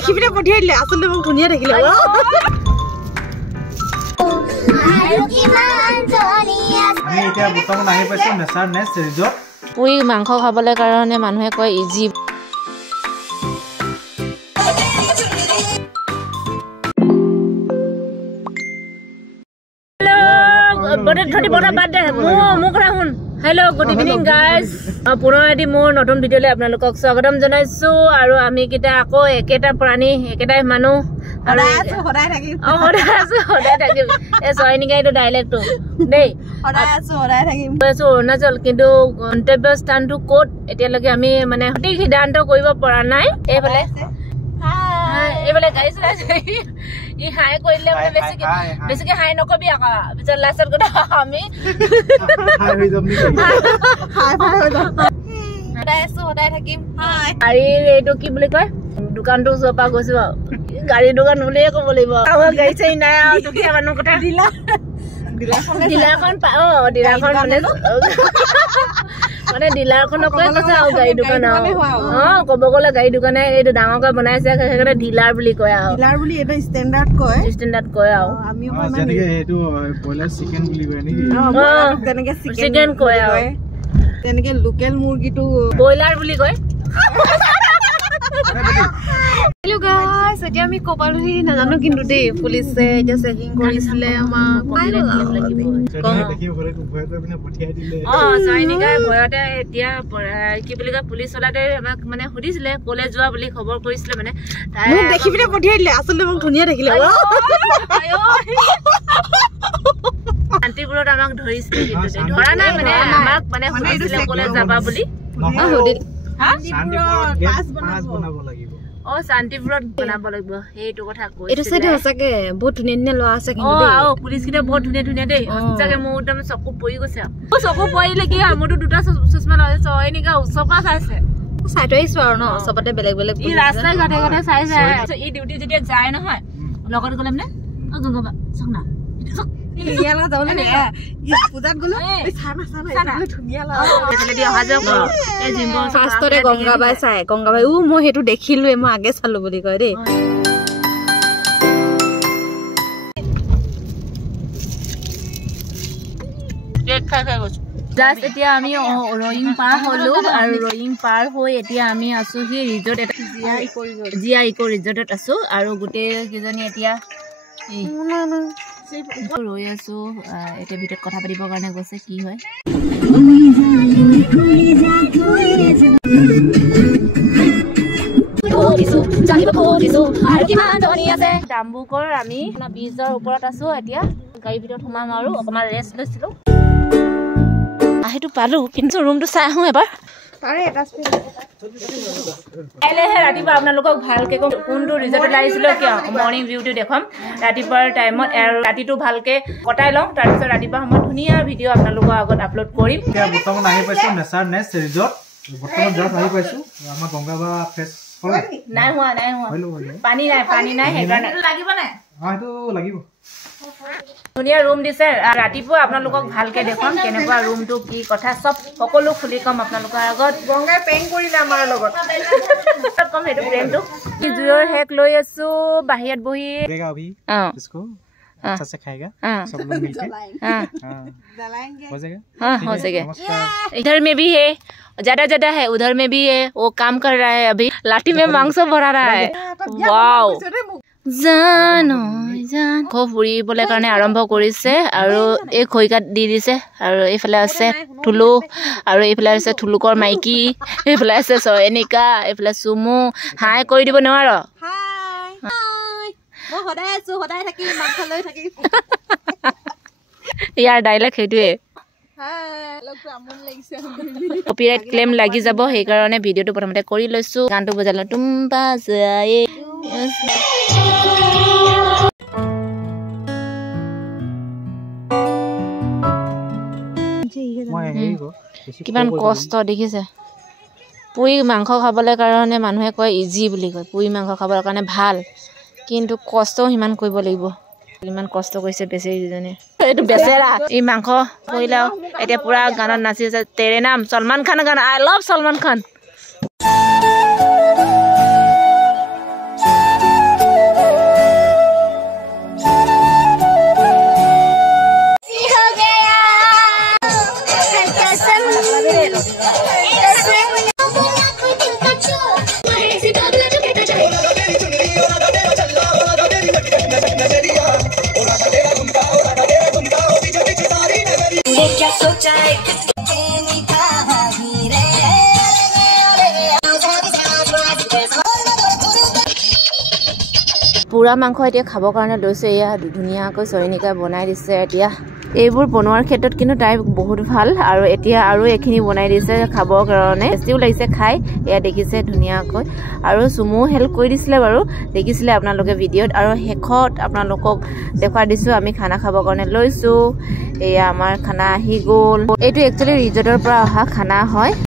দেখি পিনে পঠিয়াই দিলে আচলতে মোক ধুনীয়া দেখিলে পুৰি মাংস খাবলৈ কাৰণে মানুহে কয় easy Hello, good evening guys. পুনৰ এটি মোৰ নতুন ভিডিঅ'লৈ আপোনালোকক স্বাগতম জনাইছো আৰু আমি কিটা আকৌ একেটা প্ৰাণী একেটাই মানুহ সদায় থাকিম এই সৈনিকা এইটো ডাইলেক্টটো দেই সদায় থাকিম অৰুণাচল কিন্তু গন্তব্য স্থানটো ক'ত এতিয়ালৈকে আমি মানে সঠিক সিদ্ধান্ত কৰিব পৰা নাই এইফালে গাড়ী চলাইছে ই হাই কৰিলে মানে বেছিকে হাই নকবি আকৌ পিছত লাষ্টত গৈ আমি সদায় থাকিম গাড়ী এইটো কি বুলি কয় দোকানটো ওচৰৰ পৰা গৈছো আৰু গাড়ীৰ দোকান বুলিয়ে ক'ব লাগিব আমাৰ গাড়ী চাড়ী নাই আৰু দুখীয়া মানুহ কথা ডিলাৰখন ডিলাৰখন মানে ডিলাৰখনকে কৈছে আৰু গাড়ী দোকান আৰু ক'ব গ'লে গাড়ী দোকানে এইটো ডাঙৰকৈ বনাইছে সেইকাৰণে ডিলাৰ বুলি কয় আৰু ডিলাৰ বুলি এইটো ষ্টেণ্ডাৰ্ড কয় আৰু আমিও যেনেকে এইটো ব্ৰইলাৰ চিকেন বুলি কয় নেকি যেনেকে চিকেন কয় আৰু তেনেকে লোকেল মুৰ্গীটো ব্ৰইলাৰ বুলি কয় হেল্ল' গাইছ এতিয়া আমি কপালহি নাজানো কিন্তু দেই পুলিচে এতিয়া চেকিং কৰিছিলে আমাক ভয়তে এতিয়া কি বুলি কয় পুলিচ চলাতে আমাক মানে সুধিছিলে কলে যোৱা বুলি খবৰ কৰিছিলে মানে মোক দেখি পিনে পঠিয়াই দিলে আচলতে মোক ধুনীয়া দেখিলে শান্তিপুৰত আমাক ধৰিছিলে কিন্তু ধৰা নাই মানে আমাক মানে সুধিছিলে কলে যাবা বুলি শান্তিপুৰত বনাব লাগিব সেইটো কথা এইটো চাইডে সঁচাকে বহুত ধুনীয়া ধুনীয়া ল'ৰা আছে পুলিচ কেইটা বহুত ধুনীয়া ধুনীয়া দেই সঁচাকে মোৰ একদম চকু পৰি গৈছে চকু পৰিলে কি মোৰতো দুটা চশমা লগাইছে এনেকা ওচৰৰ পৰা চাইছে চাই থৈ আহিছো আৰু ন চবতে বেলেগ বেলেগ ই ৰাস্তাই ঘাটে ঘাটে চাইছে ই ডিউটি যেতিয়া যায় নহয় লগত গ'লে মানে গংগা চাওক না গংগাবাই চাই গংগাবাই মই সেইটো দেখিলোৱে মই আগে চালো বুলি কয় দেই জাষ্ট এতিয়া আমি ৰয়িং পাৰ হলো আৰু ৰয়িং পাৰ হৈ এতিয়া আমি আছো সেই ৰিজৰ্ট এটা জিয়া ইকো ৰিজৰ্টত আছো আৰু গোটেই কেইজনী এতিয়া ৰৈ আছো এতিয়া ভিতৰত কথা পাতিবৰ কাৰণে গৈছে কি হয় ডাম্বুকৰ আমি ব্ৰিজৰ ওপৰত আছো এতিয়া গাড়ীৰ ভিতৰত সোমাম আৰু অকমান ৰেষ্ট লৈছিলো আহিটো পালো কিন্তু ৰুমটো চাই আহো এবাৰ ৰাতিপুৱা আপোনালোকক ভালকে কোনটো ৰিজৰ্টত আহিছিলো কিয় মৰ্ণিং ভিউটো দেখুৱাম ৰাতিপুৱাৰ টাইমত আৰু ৰাতিটো ভালকে কটাই লওঁ তাৰপিছত ৰাতিপুৱা সময়ত ধুনীয়া ভিডিঅ' আপোনালোকৰ আগত আপলোড কৰিম বৰ্তমান আহি পাইছো নেচাৰ নেষ্ট ৰিজৰ্ট বৰ্তমান জাষ্ট আহি পাইছো আমাৰ গংগাবা ফেচ নাই হোৱা পানী নাই সেইকাৰণে লাগিব নাই এইটো লাগিব ধুনীয়া ৰুম দিছে ৰাতিপুৱা আপোনালোকক ভালকে দেখুৱাম কেনেকুৱা ৰুমটো কি কথা চব সকলো খুলি কম আপোনালোকৰ আগত গংগাই পেং কৰিলে আমাৰ লগত কম সেইটো প্ৰেমটো জুইৰ শেক লৈ আছো বাহিৰত বহি अच्छा से खाएगा सब लोग मिलके हो जाएगा हो जाएगा इधर में भी है ज्यादा है उधर में भी है वो काम कर रहा है अभी लाठी में मांस भरा रहा है वाओ জানো ফুৰিবলৈ কাৰণে আৰম্ভ কৰিছে আৰু এই খৰিকাত দি দিছে আৰু এইফালে আছে থুলু আৰু এইফালে আছে থুলুকৰ মাইকী এইফালে আছে চয়নিকা এইফালে চুমু হাই কৰি দিব নোৱাৰ ইয়াৰ ডাইলগ সেইটোৱে কপিৰাইট ক্লেম লাগি যাব সেইকাৰণে ভিডিঅ'টো প্ৰথমতে কৰি লৈছো গানটো বজালো তুম্বা যায় কিমান কষ্ট দেখিছে পুৰি মাংস খাবলৈ কাৰণে মানুহে কয় ইজি বুলি কয় পুৰি মাংস খাবৰ কাৰণে ভাল কিন্তু কষ্টও সিমান কৰিব লাগিব ইমান কষ্ট কৰিছে বেচেৰীজনে এইটো বেচেৰা এই মাংস কৰিলে এতিয়া পুৰা গানত নাচি আছে তেৰে নাম সলমান খানৰ গান আই লাভ সলমান খান পুৰা মাংস এতিয়া খাবৰ কাৰণে লৈছে এয়া ধুনীয়াকৈ চয়নিকাই বনাই দিছে এতিয়া এইবোৰ বনোৱাৰ ক্ষেত্ৰত কিন্তু তাই বহুত ভাল আৰু এতিয়া আৰু এখিনি বনাই দিছে খাবৰ কাৰণে টেষ্টিও লাগিছে খাই এয়া দেখিছে ধুনীয়াকৈ আৰু চুমু হেল্প কৰি দিছিলে বাৰু দেখিছিলে আপোনালোকে ভিডিঅ'ত আৰু শেষত আপোনালোকক দেখুৱাই দিছোঁ আমি খানা খাবৰ কাৰণে লৈছোঁ এয়া আমাৰ খানা আহি গ'ল এইটো একচুৱেলি ৰিজৰ্টৰ পৰা অহা খানা হয়